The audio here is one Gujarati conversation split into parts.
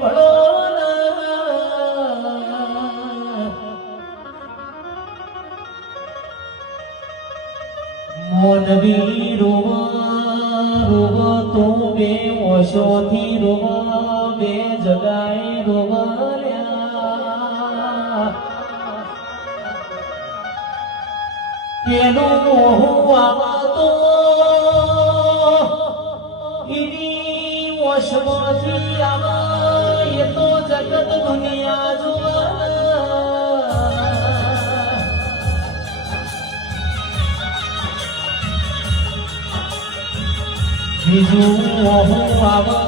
ભળો મોનવી રોવા તો બે વર્ષોથી રોવા બે જગાએ રોવાલ્યા તેનું મોહ આવતો એની વશમાંથી આવા એ તો જગત દુનિયા જોવા બીજું મોહ આવા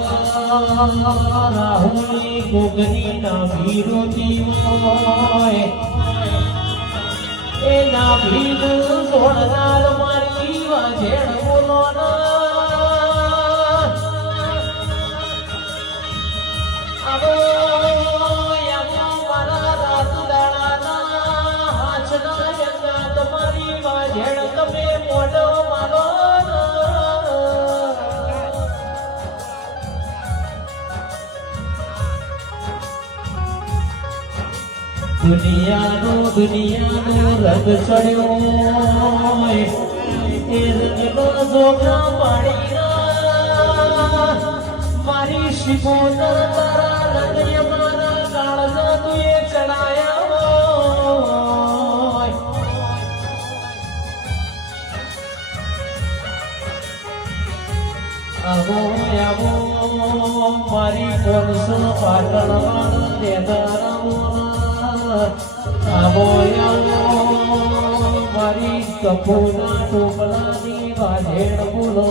રાહુની ગોગની ના ભીરોતી મોય એના ભીડ છોડનાર મારી વાજેણ બોલો મારા રાત દાડાના હાચના જંગા તમારી વાજેણ તમે મોઢો મારો દુનિયાનો રંગ ચડ્યો એ રંગનો જોખા પાડી મારી શિકોતર તારા રંગે મારા કાળનો તુએ ચડાયા આવો આવો મારી કોણસો પાટણ વાળા દેદારા આવો મારી કપૂના ટોપલાની વાજેણ બોલો